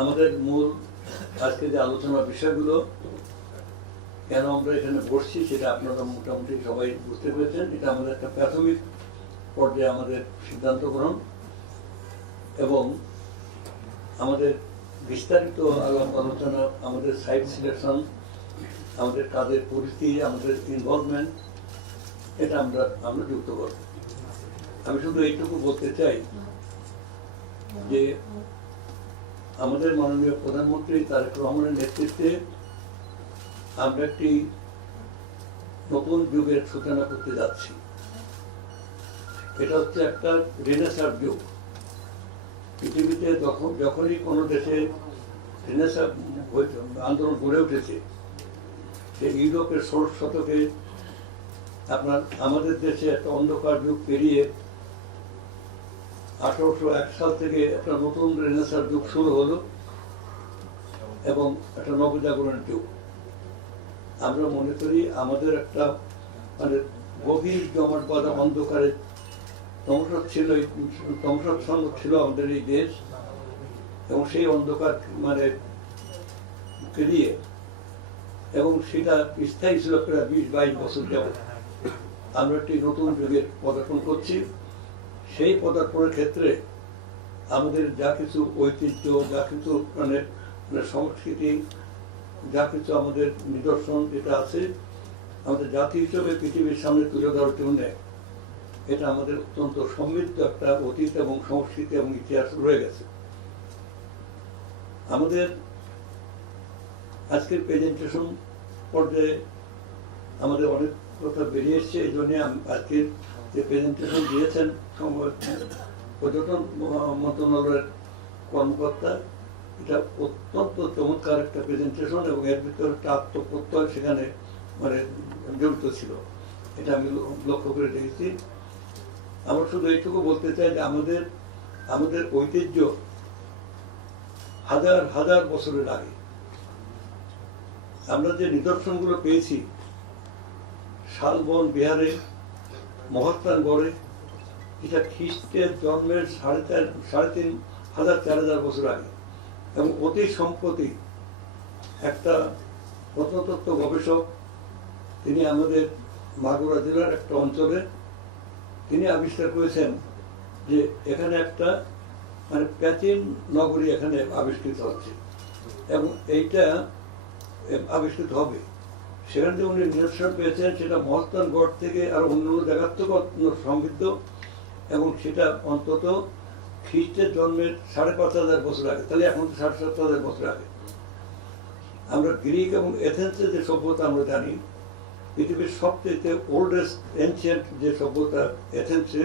আমাদের মূল আজকে যে আলোচনার বিষয়গুলো কেন আমরা এখানে বসছি সেটা আপনারা মোটামুটি সবাই বুঝতে পেরেছেন। এটা আমাদের একটা প্রাথমিক পর্যায়ে আমাদের সিদ্ধান্ত গ্রহণ এবং আমাদের বিস্তারিত আলাপ আলোচনা, আমাদের সাইট সিলেকশন, আমাদের কাজের পরিস্থিতি, আমাদের ইনভলভমেন্ট, এটা আমরা যুক্ত করব। আমি শুধু এইটুকু বলতে চাই যে আমাদের মাননীয় প্রধানমন্ত্রী তারেক রহমানের নেতৃত্বে আমরা একটি নতুন যুগের সূচনা করতে যাচ্ছি। এটা হচ্ছে একটা রেনেসার যুগ। পৃথিবীতে যখনই কোনো দেশে রেনেসার আন্দোলন গড়ে উঠেছে, সে ইউরোপের 16 শতকে আমাদের দেশে একটা অন্ধকার যুগ পেরিয়ে 1801 সাল থেকে একটা নতুন রেনেসার যুগ শুরু হলো এবং একটা নবজাগরণের যুগ। আমরা মনে করি আমাদের একটা গভীর জমাট বাঁধা অন্ধকারের ধ্বংসচ্ছন্ন ছিল আমাদের এই দেশ, এবং সেই অন্ধকার পেরিয়ে এবং সেটা স্থায়ী ছিল প্রায় 20-22 বছর যাবত। আমরা একটি নতুন যুগের পদার্পণ করছি। সেই পদার্পণের ক্ষেত্রে আমাদের যা কিছু ঐতিহ্য, যা কিছু সংস্কৃতি, যা কিছু আমাদের নিদর্শন যেটা আছে, আমাদের জাতি হিসেবে পৃথিবীর সামনে তুলে ধরার জন্য এটা আমাদের অত্যন্ত সমৃদ্ধ একটা অতীত এবং সংস্কৃতি এবং ইতিহাস রয়ে গেছে। আমাদের আজকের প্রেজেন্টেশন পর্যায়ে আমাদের অনেক কথা বেরিয়ে এসছে। এই জন্য আজকের যে প্রেজেন্টেশন দিয়েছেন পর্যটন মন্ত্রণালয়ের কর্মকর্তা, এটা অত্যন্ত চমৎকার একটা প্রেজেন্টেশন এবং এর ভিতরে একটা আত্মপ্রত্যয় সেখানে জড়িত ছিল। এটা আমি লক্ষ্য করে দেখেছি। আমরা শুধু এইটুকু বলতে চাই যে আমাদের ঐতিহ্য হাজার হাজার বছরের আগে। আমরা যে নিদর্শনগুলো পেয়েছি শালবন বিহারে, মহাস্থানগড়ে, এটা খ্রিস্টের জন্মের 3,500-4,000 বছর আগে। এবং অতি সম্প্রতি একটা প্রত্নতত্ত্ব গবেষক, তিনি আমাদের মাগুরা জেলার একটা অঞ্চলে তিনি আবিষ্কার করেছেন যে এখানে একটা প্রাচীন নগরী এখানে আবিষ্কৃত হচ্ছে এবং এইটা আবিষ্কৃত হবে। সেখানে যে উনি নিদর্শন পেয়েছেন সেটা মহাস্থানগড় থেকে আর অন্য জায়গার থেকে সমৃদ্ধ, এবং সেটা অন্তত খ্রিস্টের জন্মের 5,500 বছর আগে। তাহলে এখন তো 7,500 বছর আগে। আমরা গ্রিক এবং এথেন্সের যে সভ্যতা আমরা জানি, পৃথিবীর সবচেয়ে ওল্ডেস্ট এনশিয়েন্ট যে সভ্যতা এথেন্সে,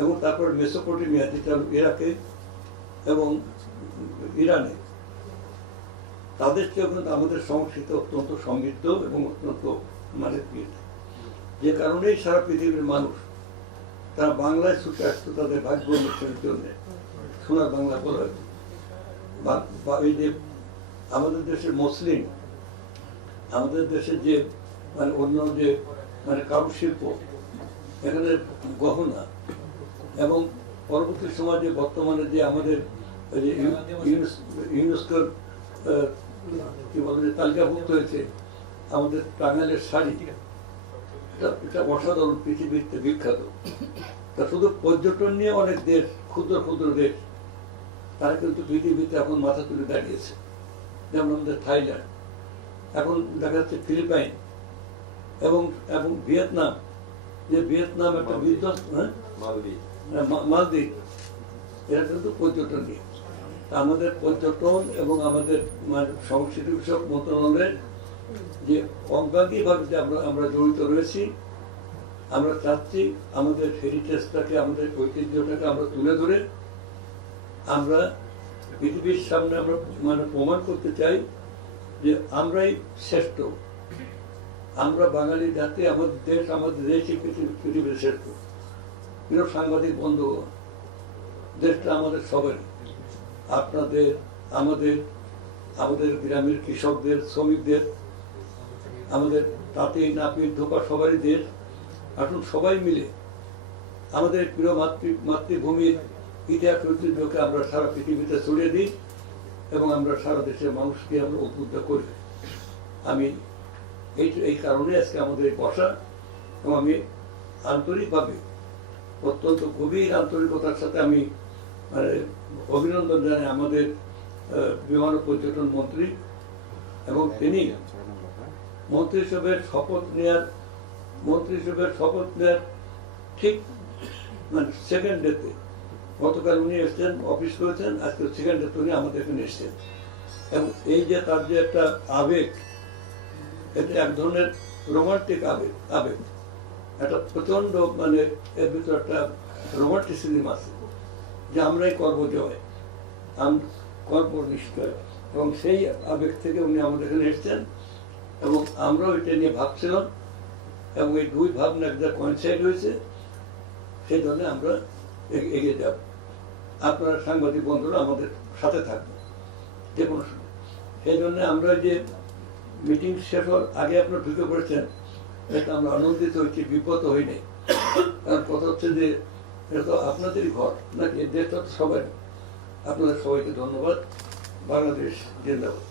এবং তারপর মেসোপটেমিয়া যেটা ইরাকে এবং ইরানে, তাদের চেয়েও কিন্তু আমাদের সংস্কৃতি অত্যন্ত সমৃদ্ধ এবং অত্যন্ত যে কারণেই সারা পৃথিবীর মানুষ তারা বাংলায় ছুটে আসতো তাদের ভাগ্য উন্নয়নের জন্য। সোনার বাংলা বলা এই যে আমাদের দেশের মুসলিম, আমাদের দেশের যে অন্য যে কারুশিল্প, এখানে গহনা, এবং পরবর্তী সমাজে বর্তমানে যে আমাদের ইউনেস্কোর কি বলে তালিকাভুক্ত হয়েছে আমাদের টাঙ্গাইলের শাড়ি, এটা অসাধারণ, পৃথিবীতে বিখ্যাত। তা শুধু পর্যটন নিয়ে অনেক দেশ, ক্ষুদ্র ক্ষুদ্র দেশ, তারা কিন্তু পৃথিবীতে এখন মাথা তুলে দাঁড়িয়েছে। যেমন আমাদের থাইল্যান্ড, এখন দেখা যাচ্ছে ফিলিপাইন এবং ভিয়েতনাম, যে ভিয়েতনাম একটা বিধ্বস্ত, মালদ্বীপ, এরা কিন্তু পর্যটন নিয়ে। আমাদের পর্যটন এবং আমাদের সংস্কৃতি বিষয়ক মন্ত্রণালয়ের যে অঙ্গাঙ্গিভাবে যে আমরা জড়িত রয়েছি, আমরা চাচ্ছি আমাদের হেরিটেজটাকে, আমাদের ঐতিহ্যটাকে আমরা তুলে ধরে আমরা পৃথিবীর সামনে আমরা প্রমাণ করতে চাই যে আমরাই শ্রেষ্ঠ। আমরা বাঙালি জাতি, আমাদের দেশই পৃথিবীর শ্রেষ্ঠ। প্রিয় সাংবাদিক বন্ধুগণ, দেশটা আমাদের সবারই, আপনাদের, আমাদের গ্রামের কৃষকদের, শ্রমিকদের, আমাদের তাঁতি নাপিত ধোপা সবারই দেশ। আসুন সবাই মিলে আমাদের প্রিয় মাতৃভূমির ইতিহাস ঐতিহ্যকে আমরা সারা পৃথিবীতে ছড়িয়ে দিই এবং আমরা সারা দেশের মানুষকে আমরা উদ্বুদ্ধ করি। আমি এই কারণে আজকে আমাদের এই বসা, এবং আমি আন্তরিকভাবে অত্যন্ত গভীর আন্তরিকতার সাথে আমি মানে অভিনন্দন জানাই আমাদের বিমান ও পর্যটন মন্ত্রী, এবং তিনি মন্ত্রী হিসেবে শপথ নেওয়ার ঠিক মানে সেকেন্ড ডেতে, গতকাল উনি এসছেন, অফিস করেছেন, আজকে সেকেন্ড ডেতে উনি আমাদের এখানে এসছেন। এবং এই যে তার যে একটা আবেগ, এটা এক ধরনের রোমান্টিক আবেগ, একটা প্রচন্ড মানে এর ভিতরে একটা রোমান্টিসিজম আছে যে আমরাই কর্মজয়, কর্মনিষ্ঠয়, এবং সেই আবেগ থেকে উনি আমাদের এখানে এসছেন। এবং আমরাও এটা নিয়ে ভাবছিলাম, এবং এই দুই ভাবনা একটা কনসাইড হয়েছে, সেই জন্য আমরা এগিয়ে যাব। আপনারা সাংবাদিক বন্ধুরা আমাদের সাথে থাকবেন যে কোনো সময়। সেই জন্য আমরা যে মিটিং শেষ হওয়ার আগে আপনারা ঢুকে পড়েছেন, এটা আমরা আনন্দিত হয়েছি, বিব্রত হইনি। কারণ কথা হচ্ছে যে এটা তো আপনাদেরই ঘর নাকি, দেশটা তো সবাই। আপনাদের সবাইকে ধন্যবাদ। বাংলাদেশ জিন্দাবাদ।